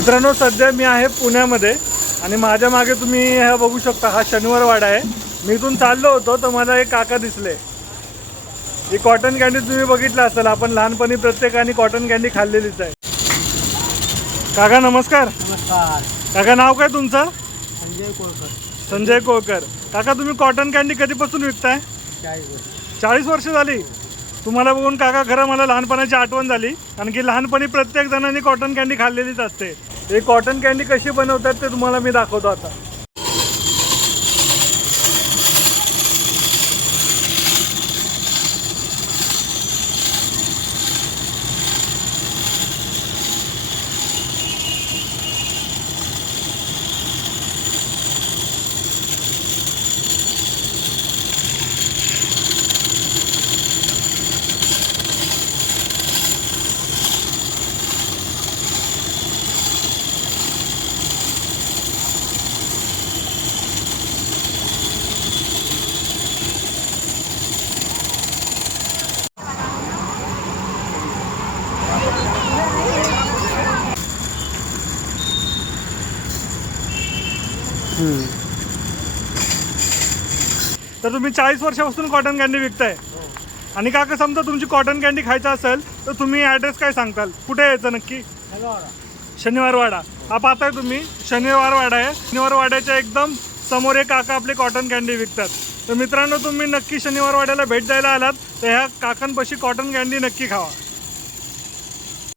मित्रांनो, सध्या मी आहे पुण्यामध्ये आणि माझ्या मागे तुम्ही हा बघू शकता, हा शनिवार वाडा आहे। मी इथून चाललो होतो तर मला एक काका दिसले। ही कॉटन कॅन्डी तुम्ही बघितलं असेल, आपण लहानपणी प्रत्येकाने कॉटन कॅन्डी खाल्लेलीच आहे। काका नमस्कार। नमस्कार। काका नाव काय तुमचं? संजय कोळकर। संजय कोळकर। काका तुम्ही कॉटन कॅन्डी कधीपासून विकताय? 40 वर्ष झाली। तुम्हाला बघून काका खरं मला लहानपणाची आठवण झाली, कारण की लहानपणी प्रत्येक जणांनी कॉटन कॅन्डी खाल्लेलीच असते। हे कॉटन कॅन्डी कशी बनवतात ते तुम्हाला मी दाखवतो आता। तर तुम्ही 40 वर्षापासून कॉटन कॅन्डी विकताय। आणि काका समजा तुमची कॉटन कॅन्डी खायचं असेल तर तुम्ही ॲड्रेस काय सांगताल, कुठे यायचं नक्की? शनिवार वाडा। हा पाहताय तुम्ही, शनिवार वाडा आहे। शनिवार वाड्याच्या एकदम समोर एक काका आपले कॉटन कॅन्डी विकतात। तर मित्रांनो, तुम्ही नक्की शनिवार वाड्याला भेट द्यायला आलात तर ह्या काकांपाशी कॉटन कॅन्डी नक्की खावा।